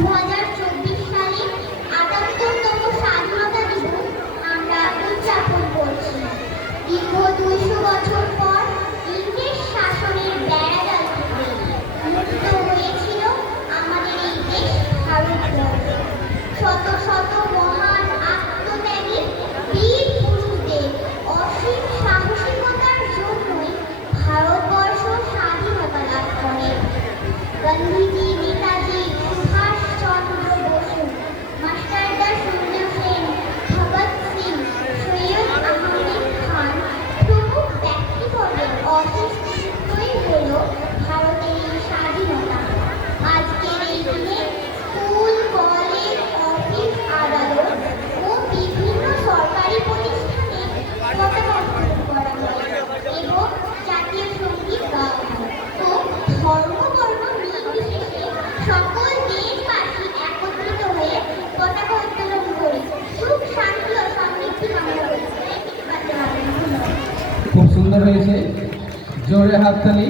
2024 সালে ৭৮তম স্বাধীনতা দিবস আমরা উদযাপন করছি। দীর্ঘ ২০০ বছর পর ইংরেজ শাসনের বেড়াজাল থেকে মুক্ত হয়েছিল আমাদের এই দেশ ভারতবর্ষ। শত শত মহান আত্মত্যাগী বীর পুরুষদের অসীম সাহসিকতার জন্যই ভারতবর্ষ স্বাধীনতা লাভ করে। গান্ধীজি, নেতাজি, সুভাষচন্দ্র বসু, মাস্টারদা সঞ্জয় সেন, ভগৎ সিং, সৈয়দ আহমেদ খান প্রমুখ ব্যক্তিবর্গের অশেষ কৃতিত্বই হল ভারতের এই স্বাধীনতা। আজকের এই দিনে স্কুল, কলেজ, অফিস, আদালত ও বিভিন্ন সরকারি প্রতিষ্ঠানে পতাকা উত্তোলন করা হয় এবং জাতীয় সঙ্গীত গাওয়া হয়। তো ধর্ম, বর্ণ নির্বিশেষে সকল দেশবাসী একত্রিত হয়ে পতাকা উত্তোলন করে সুখ, শান্তি ও সমৃদ্ধি কামনা করি। খুব সুন্দর হয়েছে, জোরে হাততালি।